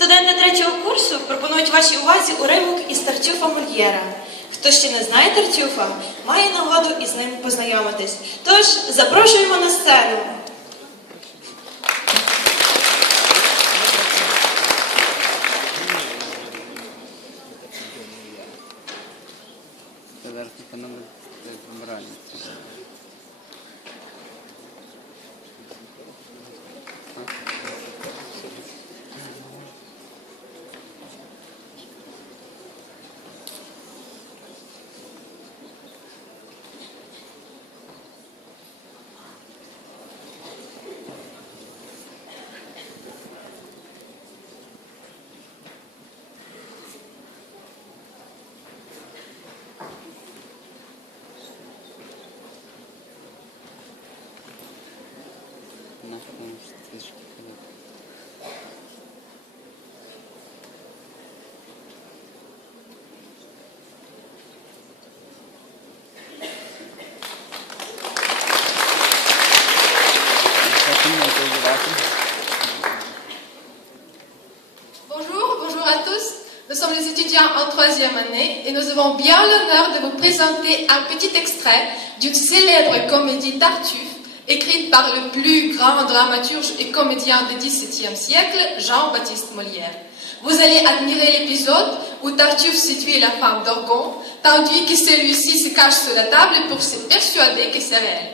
Студенти третього курсу пропонують вашій увазі уривок із Тартюфа Мольєра. Хто ще не знає Тартюфа, має нагоду із ним познайомитись. Тож, запрошуємо на сцену. Bonjour à tous. Nous sommes les étudiants en 3e année et nous avons bien l'honneur de vous présenter un petit extrait d'une célèbre comédie Tartuffe écrite par le plus grand dramaturge et comédien du XVIIe siècle, Jean-Baptiste Molière. Vous allez admirer l'épisode où Tartuffe séduit la femme d'Orgon, tandis que celui-ci se cache sous la table pour se persuader que c'est réel.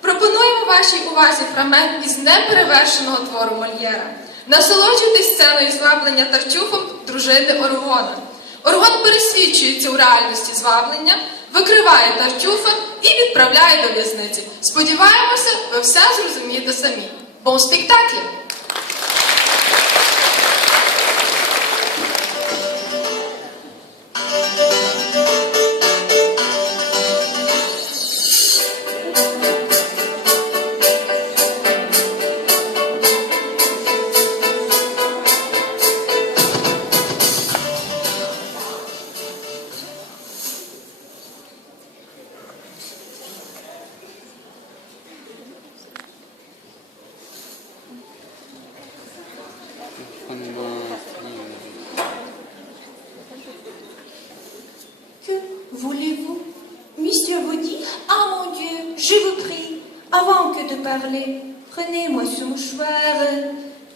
Пропонуємо вашій увазі фрагмент із неперевершеного твору Мольєра. Насолоджуйтесь сценою зваблення Тартюфом дружини Оргона. Оргон пересвідчується у реальності зваблення, викриває Тартюфа і відправляє до в'язниці. Сподіваємося, ви все зрозумієте самі. Бон спектакль! Que voulez-vous? Monsieur vous dit, ah mon Dieu, je vous prie, avant que de parler, prenez-moi ce mouchoir.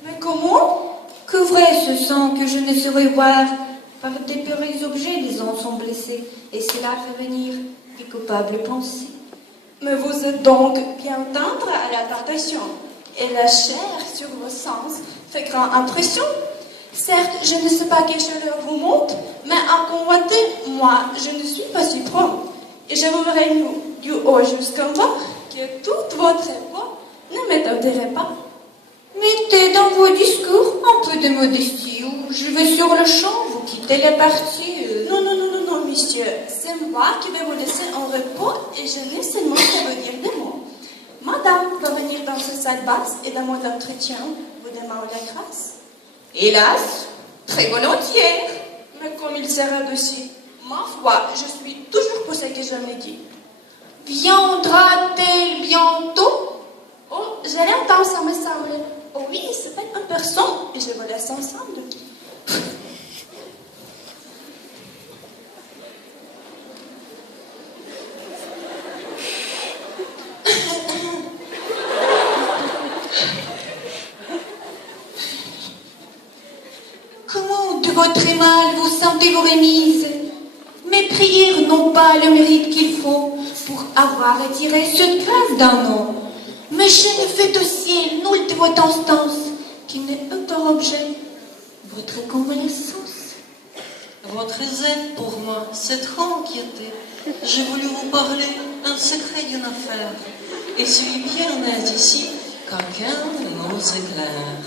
Mais comment? Couvrez ce sang que je ne saurais voir. Par des petits objets, les uns sont blessés, et cela fait venir des coupables pensées. Mais vous êtes donc bien tendre à la tentation, et la chair sur vos sens fait grande impression. Certes, je ne sais pas quelle chaleur vous monte, mais à convoiter, moi, je ne suis pas si prompt. Et je vous verrai du haut jusqu'en bas, que toute votre voix ne m'étonnerait pas. Mettez dans vos discours un peu de modestie, ou je vais sur le champ vous quitter les parties. Non, monsieur, c'est moi qui vais vous laisser en repos, et je n'ai seulement qu'à vous dire des mots. Madame va venir dans cette salle basse, et dans mon entretien, vous demande la grâce. Hélas, très volontiers. Mais comme il sera dessus, ma foi, je suis toujours pour ce que je me dis. Viendra-t-elle bientôt? Oh, j'ai l'entends, ça me semble. Oh oui, c'est pas une personne, et je vous laisse ensemble. Comment de votre mal vous sentez-vous remise? Mes prières n'ont pas le mérite qu'il faut pour avoir attiré cette grâce d'un homme. Mais je ne fais au ciel nulle de votre instance qui n'est eu pour objet votre convalescence. Votre zèle pour moi s'est trop inquiété. J'ai voulu vous parler un secret d'une affaire. Et suis bien aise ici qu'aucun ne nous éclaire.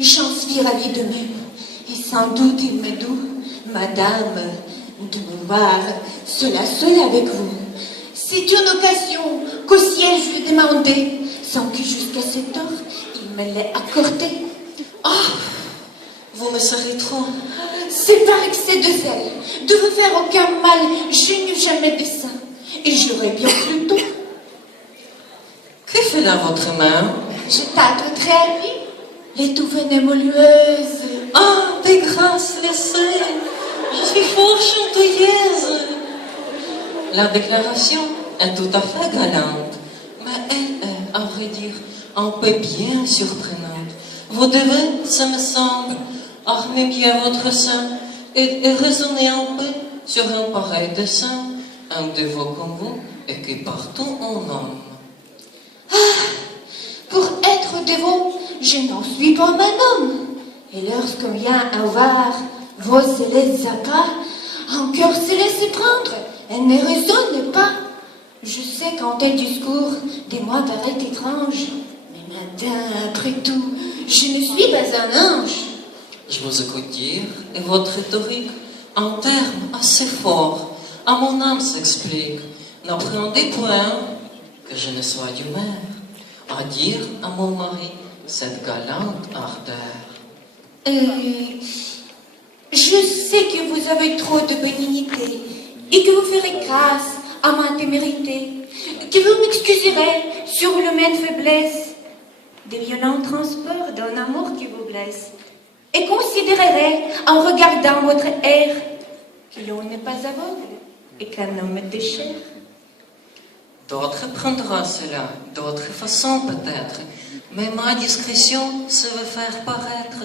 J'en suis ravie de même, et sans doute il me doux, madame, de me voir seul avec vous. C'est une occasion qu'au ciel je lui demandais, sans que jusqu'à cette heure il me l'ait accordée. Ah, vous me serez trop. C'est par excès de zèle, de vous faire aucun mal, je n'eus jamais dessein, et j'aurais bien plus tôt. Que fait là votre main? Je tâte très lui, l'étouffe némolueuse. Ah, des grâces, laissez. Je suis fort chanteuse. La déclaration est tout à fait galante, mais elle est, à vrai dire, un peu bien surprenante. Vous devez, ça me semble, armer bien votre sein et raisonner un peu sur un pareil dessin, un dévot comme vous et qui partout en homme. Pour être dévot, je n'en suis pas un homme. Et lorsqu'on vient avoir vos célestes accords, un cœur se laisse prendre, elle ne raisonne pas. Je sais quand tel discours des mois paraît étrange, mais madame, après tout, je ne suis pas un ange. Je vous écoute dire, et votre rhétorique, en termes assez forts, à mon âme s'explique. N'appréhendez point que je ne sois d'humeur à dire à mon mari cette galante ardeur. Je sais que vous avez trop de bénignité et que vous ferez grâce à ma témérité, que vous m'excuserez sur l'humaine faiblesse des violents transports d'un amour qui vous blesse et considérerez en regardant votre air que l'on n'est pas aveugle et qu'un homme est cher. D'autres prendront cela, d'autres façons peut-être, mais ma discrétion se veut faire paraître